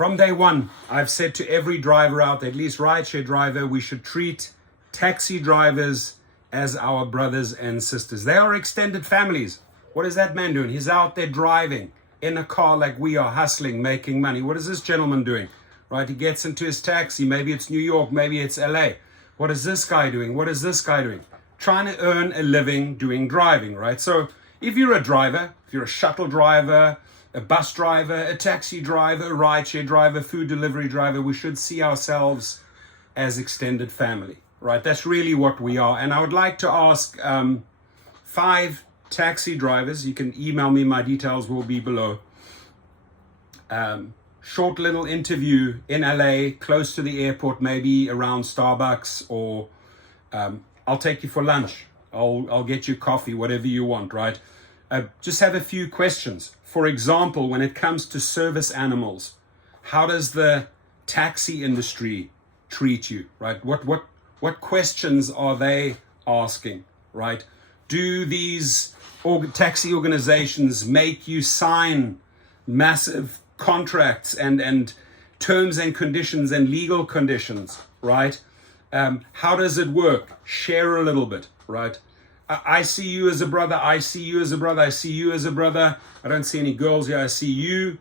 From day one, I've said to every driver out there, at least rideshare driver, we should treat taxi drivers as our brothers and sisters. They are extended families. What is that man doing? He's out there driving in a car like we are, hustling, making money. What is this gentleman doing? Right? He gets into his taxi. Maybe it's New York, maybe it's LA. What is this guy doing? What is this guy doing? Trying to earn a living doing driving, right? So if you're a driver, if you're a shuttle driver, a bus driver, a taxi driver, a rideshare driver, food delivery driver, we should see ourselves as extended family, right? That's really what we are. And I would like to ask 5 taxi drivers, you can email me, my details will be below. Short little interview in LA, close to the airport, maybe around Starbucks, or I'll take you for lunch. I'll get you coffee, whatever you want, right? Just have a few questions. For example, when it comes to service animals, how does the taxi industry treat you, right? What questions are they asking, right? Do these taxi organizations make you sign massive contracts and terms and conditions and legal conditions, right? How does it work? Share a little bit, right? I see you as a brother. I see you as a brother. I see you as a brother. I don't see any girls here. I see you.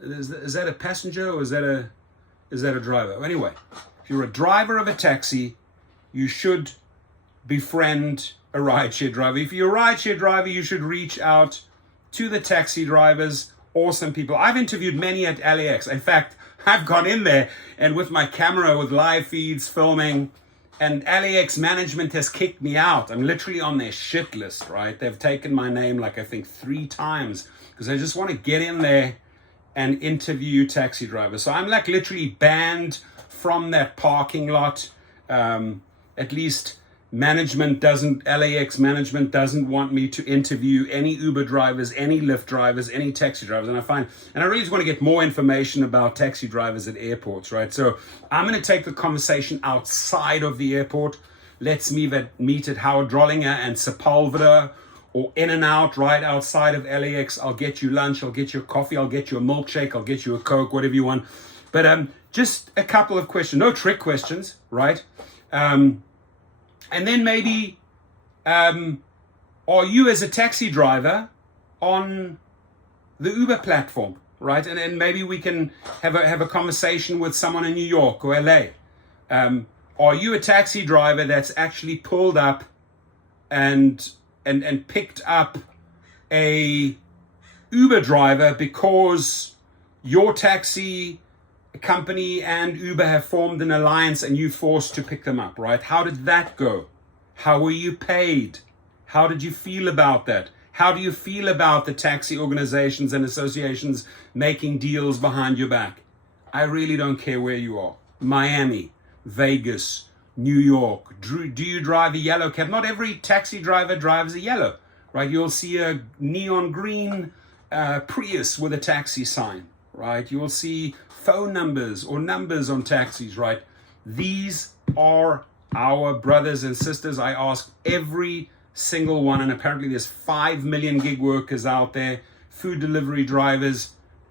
Is that a passenger or is that a driver? Anyway, if you're a driver of a taxi, you should befriend a rideshare driver. If you're a rideshare driver, you should reach out to the taxi drivers. Awesome people. I've interviewed many at LAX. In fact, I've gone in there and with my camera with live feeds filming, and LAX management has kicked me out. I'm literally on their shit list, right? They've taken my name like I think 3 times because I just want to get in there and interview taxi drivers. So I'm like literally banned from that parking lot. At least LAX management doesn't want me to interview any Uber drivers, any Lyft drivers, any taxi drivers. And I really just want to get more information about taxi drivers at airports, right? So I'm going to take the conversation outside of the airport. Let's meet at Howard Drollinger and Sepulveda or In-N-Out right outside of LAX. I'll get you lunch, I'll get you a coffee, I'll get you a milkshake, I'll get you a Coke, whatever you want. But just a couple of questions, no trick questions, right? And then maybe, are you as a taxi driver on the Uber platform, right? And then maybe we can have a conversation with someone in New York or LA. Are you a taxi driver that's actually pulled up and picked up a Uber driver because your taxi company and Uber have formed an alliance and you forced to pick them up, right? How did that go? How were you paid? How did you feel about that? How do you feel about the taxi organizations and associations making deals behind your back? I really don't care where you are. Miami, Vegas, New York. Do you drive a yellow cab? Not every taxi driver drives a yellow, right? You'll see a neon green Prius with a taxi sign, right? You will see phone numbers or numbers on taxis, right? These are our brothers and sisters. I ask every single one, and apparently there's 5 million gig workers out there, food delivery drivers.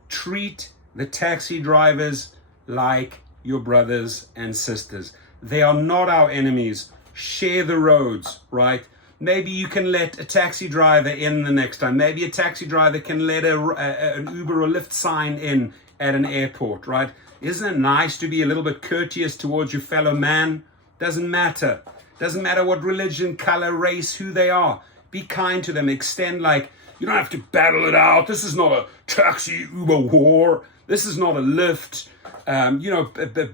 Treat the taxi drivers like your brothers and sisters. They are not our enemies. Share the roads, right? Maybe you can let a taxi driver in the next time. Maybe a taxi driver can let an Uber or Lyft sign in at an airport, right? Isn't it nice to be a little bit courteous towards your fellow man? Doesn't matter. Doesn't matter what religion, color, race, who they are. Be kind to them. Extend you don't have to battle it out. This is not a taxi Uber war. This is not a Lyft.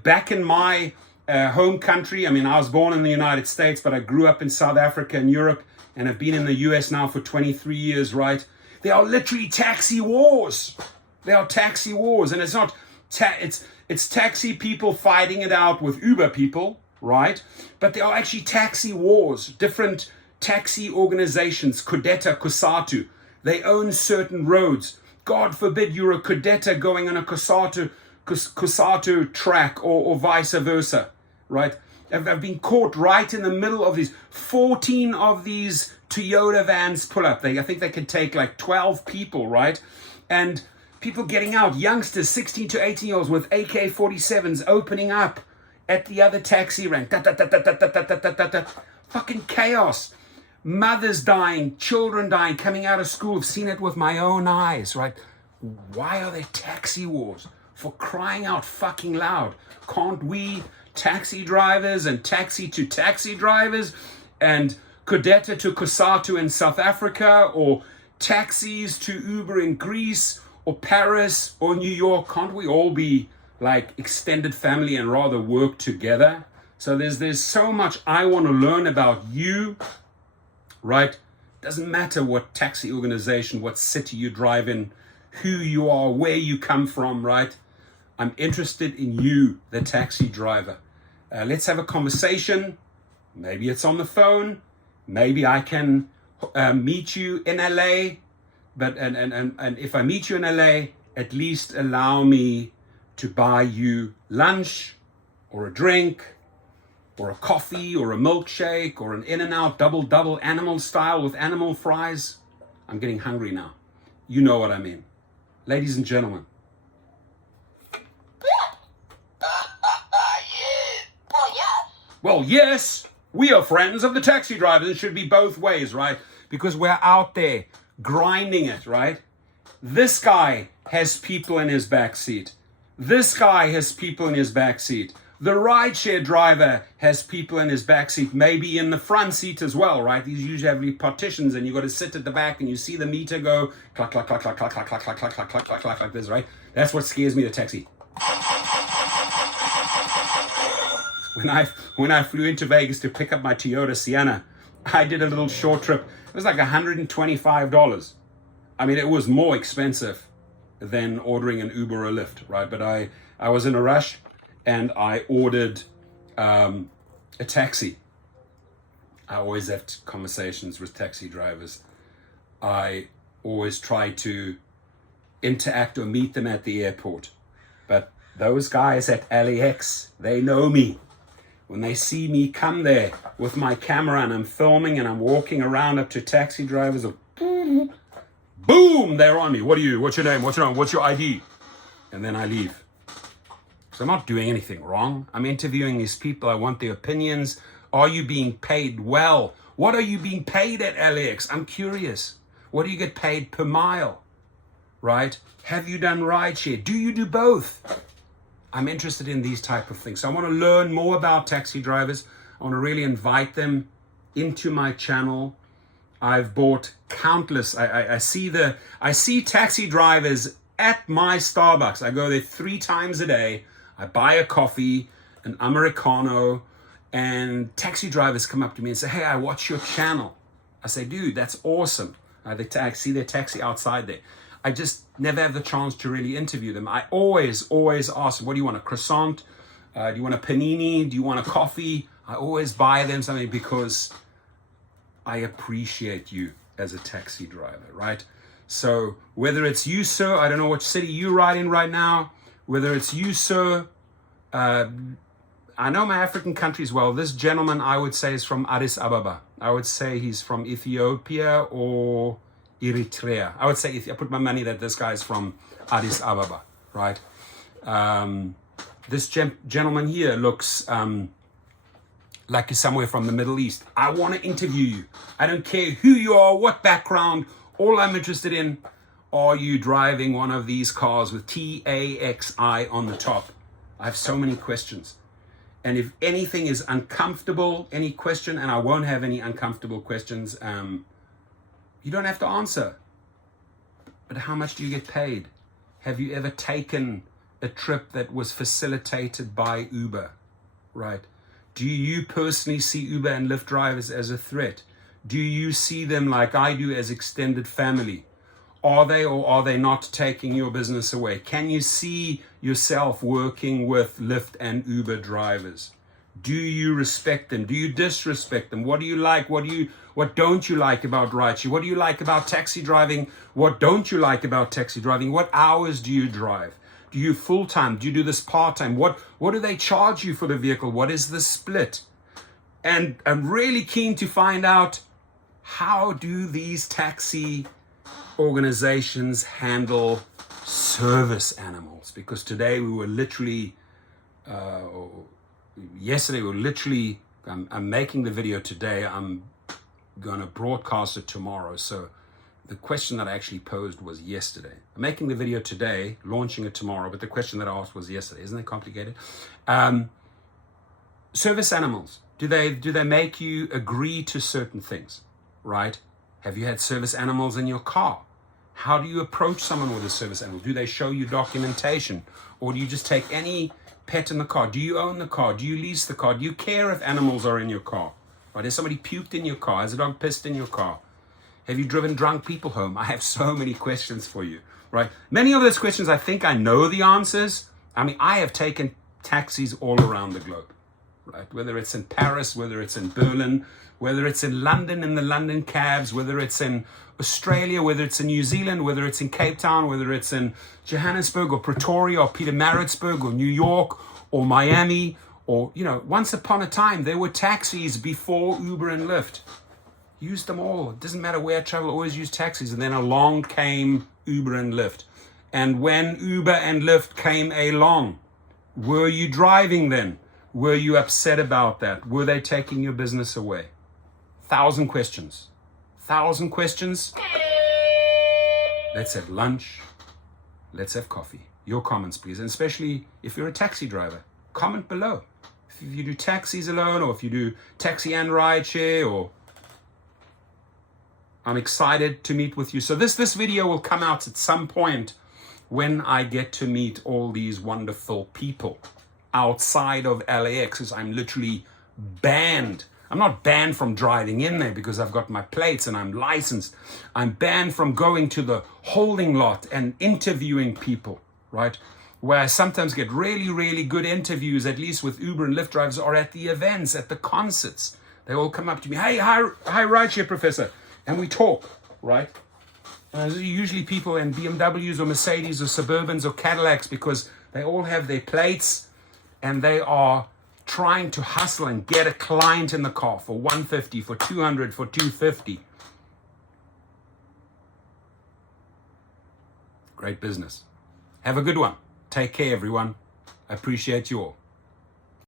Back in my home country, I was born in the United States, but I grew up in South Africa and Europe, and have been in the US now for 23 years, right? There are literally taxi wars. There are taxi wars, and it's not, it's taxi people fighting it out with Uber people, right? But there are actually taxi wars, different taxi organizations, Kudeta, Kusatu. They own certain roads. God forbid you're a Kudeta going on a Kusatu track or vice versa, right? I've been caught right in the middle of these. 14 of these Toyota vans pull up. I think they can take 12 people, right? And People getting out, youngsters, 16 to 18-year-olds with AK-47s opening up at the other taxi rank. Fucking chaos. Mothers dying, children dying, coming out of school. I've seen it with my own eyes, right? Why are there taxi wars? For crying out fucking loud. Can't we, taxi drivers and taxi to taxi drivers and Kudeta to Kusatu in South Africa, or taxis to Uber in Greece or Paris or New York, can't we all be like extended family and rather work together? So there's so much I want to learn about you, right? Doesn't matter what taxi organization, what city you drive in, who you are, where you come from, right? I'm interested in you, the taxi driver. Let's have a conversation. Maybe it's on the phone. Maybe I can meet you in LA. But and if I meet you in LA, at least allow me to buy you lunch or a drink or a coffee or a milkshake or an In-N-Out double animal style with animal fries. I'm getting hungry now. You know what I mean. Ladies and gentlemen. Well, yes, we are friends of the taxi drivers. It should be both ways, right? Because we're out there grinding it, right? This guy has people in his back seat. This guy has people in his back seat. The rideshare driver has people in his back seat, maybe in the front seat as well, right? These usually have partitions, and you got to sit at the back, and you see the meter go clack, clack, clack, clack, clack, clack, clack, clack, clack, clack, clack, clack, clack, like this, right? That's what scares me, the taxi. When I flew into Vegas to pick up my Toyota Sienna, I did a little short trip. It was like $125. I mean, it was more expensive than ordering an Uber or a Lyft, right? But I was in a rush, and I ordered a taxi. I always have conversations with taxi drivers. I always try to interact or meet them at the airport. But those guys at LAX, they know me. When they see me come there with my camera and I'm filming and I'm walking around up to taxi drivers, boom, they're on me. What's your name? What's your ID? And then I leave. So I'm not doing anything wrong. I'm interviewing these people. I want their opinions. Are you being paid well? What are you being paid at LAX? I'm curious. What do you get paid per mile? Right? Have you done rideshare? Do you do both? I'm interested in these type of things. So I want to learn more about taxi drivers. I want to really invite them into my channel. I've bought countless. I see taxi drivers at my Starbucks. I go there 3 times a day. I buy a coffee, an Americano, and taxi drivers come up to me and say, "Hey, I watch your channel." I say, "Dude, that's awesome." I see their taxi outside there. I just never have the chance to really interview them. I always ask, "What do you want, a croissant? Do you want a panini? Do you want a coffee?" I always buy them something because I appreciate you as a taxi driver, right? So whether it's you, sir, I don't know which city you ride in right now, whether it's you, sir, I know my African countries well. This gentleman, I would say, is from Addis Ababa. I would say he's from Ethiopia or Eritrea. I would say, I put my money that this guy is from Addis Ababa, right? This gentleman here looks like he's somewhere from the Middle East. I want to interview you. I don't care who you are, what background. All I'm interested in, are you driving one of these cars with TAXI on the top? I have so many questions. And if anything is uncomfortable, any question, and I won't have any uncomfortable questions, you don't have to answer. But how much do you get paid? Have you ever taken a trip that was facilitated by Uber, right? Do you personally see Uber and Lyft drivers as a threat? Do you see them like I do as extended family? Are they or are they not taking your business away? Can you see yourself working with Lyft and Uber drivers? Do you respect them? Do you disrespect them? What do you like? What don't you like about rideshare? What do you like about taxi driving? What don't you like about taxi driving? What hours do you drive? Do you full-time? Do you do this part-time? What do they charge you for the vehicle? What is the split? And I'm really keen to find out, how do these taxi organizations handle service animals, because today we were literally, yesterday we were literally, I'm making the video today, I'm going to broadcast it tomorrow. So the question that I actually posed was yesterday. I'm making the video today, launching it tomorrow, but the question that I asked was yesterday. Isn't it complicated? Service animals, do they make you agree to certain things, right? Have you had service animals in your car? How do you approach someone with a service animal? Do they show you documentation? Or do you just take any pet in the car? Do you own the car? Do you lease the car? Do you care if animals are in your car? Right? Has somebody puked in your car? Has a dog pissed in your car? Have you driven drunk people home? I have so many questions for you, right? Many of those questions, I think I know the answers. I mean, I have taken taxis all around the globe, right? Whether it's in Paris, whether it's in Berlin, whether it's in London, in the London cabs, whether it's in Australia, whether it's in New Zealand, whether it's in Cape Town, whether it's in Johannesburg or Pretoria or Pietermaritzburg or New York or Miami, or, you know, once upon a time, there were taxis before Uber and Lyft. Use them all. It doesn't matter where I travel, always use taxis. And then along came Uber and Lyft. And when Uber and Lyft came along, were you driving then? Were you upset about that? Were they taking your business away? 1,000 questions. 1,000 questions. Let's have lunch. Let's have coffee. Your comments, please. And especially if you're a taxi driver, comment below. If you do taxis alone, or if you do taxi and rideshare, or I'm excited to meet with you. So this video will come out at some point when I get to meet all these wonderful people outside of LAX, because I'm literally banned. I'm not banned from driving in there because I've got my plates and I'm licensed. I'm banned from going to the holding lot and interviewing people, right? Where I sometimes get really, really good interviews, at least with Uber and Lyft drivers, or at the events, at the concerts. They all come up to me, hi, Rideshare Professor. And we talk, right? Usually people in BMWs or Mercedes or Suburbans or Cadillacs, because they all have their plates and they are trying to hustle and get a client in the car for 150, for 200, for 250. Great business. Have a good one. Take care, everyone. I appreciate you all.